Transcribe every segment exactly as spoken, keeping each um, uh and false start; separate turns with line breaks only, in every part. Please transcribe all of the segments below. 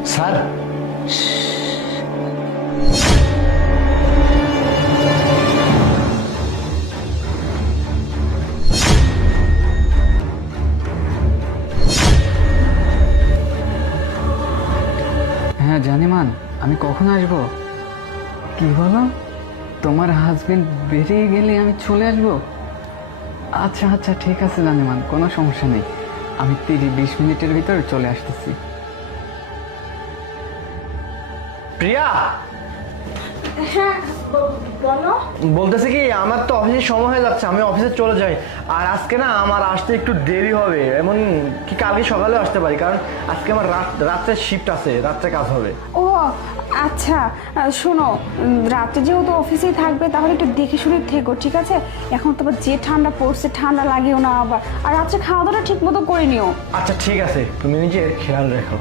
Sir,
হ্যাঁ জানিমান, আমি কখন আসবো? কি বলো? তোমার হাজবেন্ড বেরিয়ে গেলে আমি চলে আসবো? আচ্ছা আচ্ছা ঠিক আছে জানিমান, কোনো সমস্যা নেই। আমি তিরিশ বিশ মিনিটের ভিতর চলে আসতেছি।
প্রিয়া
হ্যাঁ বলো।
বলতেছি কি, আমার তো অফিসের সময় হয়ে যাচ্ছে, আমি অফিসে চলে যাই। আর আজকে না আমার আসতে একটু দেরি হবে, এমন কি কালকে সকালে আসতে পারি, কারণ আজকে আমার রাত রাত্রের শিফট আছে, রাত্রে কাজ হবে।
ও আচ্ছা, শোনো, রাতে যেহেতু অফিসেই থাকবে তাহলে একটু দেখে শুনে থেকো, ঠিক আছে? এখন তো আবার যে ঠান্ডা পড়ছে, ঠান্ডা লাগেও না আবার। আর রাত্রে খাওয়া দাওয়াটা ঠিক মতো করে নিও।
আচ্ছা ঠিক আছে, তুমি নিজের খেয়াল রেখো।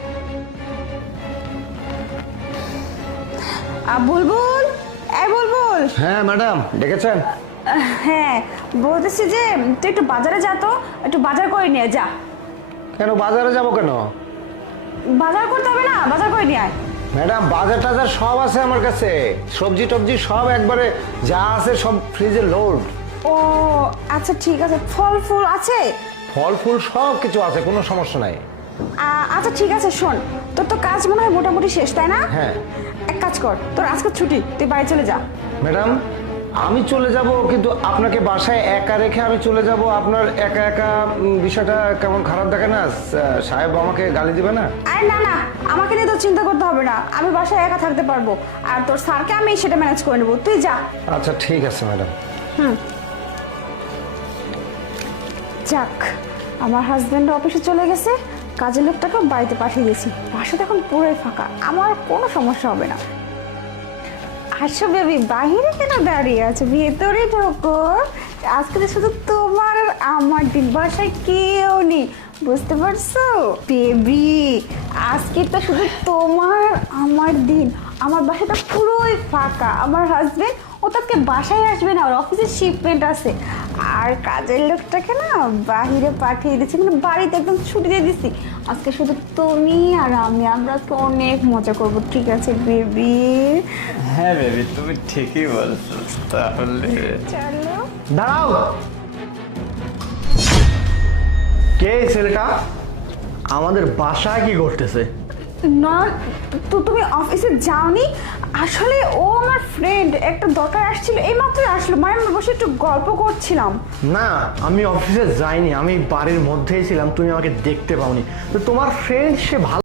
আর বুলবুল, এই বুলবুল।
হ্যাঁ ম্যাডাম, ডেকেছেন?
হ্যাঁ, বলতেছি যে তুই একটু বাজারে যা, তো একটু বাজার করে নিয়ে যা।
কেন বাজারে যাব কেন?
বাজার করতে হবে না, বাজার করে নিয়ে আয়।
ম্যাডাম, বাজার টাজার সব আছে আমার কাছে, সবজি টবজি সব একবারে যা আছে সব ফ্রিজে লোড।
ও আচ্ছা ঠিক আছে, ফল ফুল আছে?
ফল ফুল সব কিছু আছে, কোনো সমস্যা নাই।
আ- আচ্ছা ঠিক আছে, শোন, তোর তো কাজ মনে হয় মোটামুটি শেষ, তাই না?
হ্যাঁ।
এক কাজ কর, তোর আজকে ছুটি, তুই বাড়ি চলে যা।
ম্যাডাম, আমি চলে যাব, কিন্তু আপনাকে বাসায় একা রেখে আমি চলে যাব, আপনার একা একা উম, বিষয়টা কেমন খারাপ দেখে না? সা- সাহেব আমাকে গালি দিবে না?
আরে না না, আমাকে নিয়ে তো চিন্তা করতে হবে না, আমি বাসায় একা থাকতে পারবো। আর তোর স্যারকে আমি সেটা ম্যানেজ করে নেবো, তুই যা।
আচ্ছা ঠিক আছে ম্যাডাম।
হুম, যাক, আমার হাজব্যান্ড অফিসে চলে গেছে, কাজের লোকটাকেও বাড়িতে পাঠিয়ে দিয়েছি, বাসাটা এখন পুরোই ফাঁকা, আমার কোনো সমস্যা হবে না। আসো বেবি, বাহিরে কেন দাঁড়িয়ে আছো, ভেতরে ঢোকো। আজকে তো শুধু তোমার আর আমার দিন, বাসায় কেউ নেই, বুঝতে পারছো বেবি? আজকে তো শুধু তোমার আমার দিন, আমার বাসাটা পুরোই ফাঁকা। আমার হাজবেন্ড ও তাকে বাসায় আসবে না, ওর অফিসের শিপমেন্ট আছে। আর কাজের লোকটাকে না বাহিরে পাঠিয়ে দিচ্ছি, মানে বাড়িতে একদম ছুটি দিয়ে দিচ্ছি। আজকে শুধু তুমি আর আমি, আমরা আজকে অনেক মজা করবো, ঠিক আছে বেবি?
হ্যাঁ বেবি, তুমি ঠিকই বলছো। তাহলে
চলো।
দাঁড়াও, কে এই ছেলেটা? আমাদের বাসায় কি করতেছে?
না, তো তুমি অফিসে যাওনি? আসলে ও আমার ফ্রেন্ড, একটা দরকার আসছিল, এই মাত্রই আসলো, মানে আমরা বসে একটু গল্প করছিলাম।
না, আমি অফিসে যাইনি, আমি বাড়ির মধ্যেই ছিলাম, তুমি আমাকে দেখতে পাওনি। তো তোমার ফ্রেন্ড সে ভালো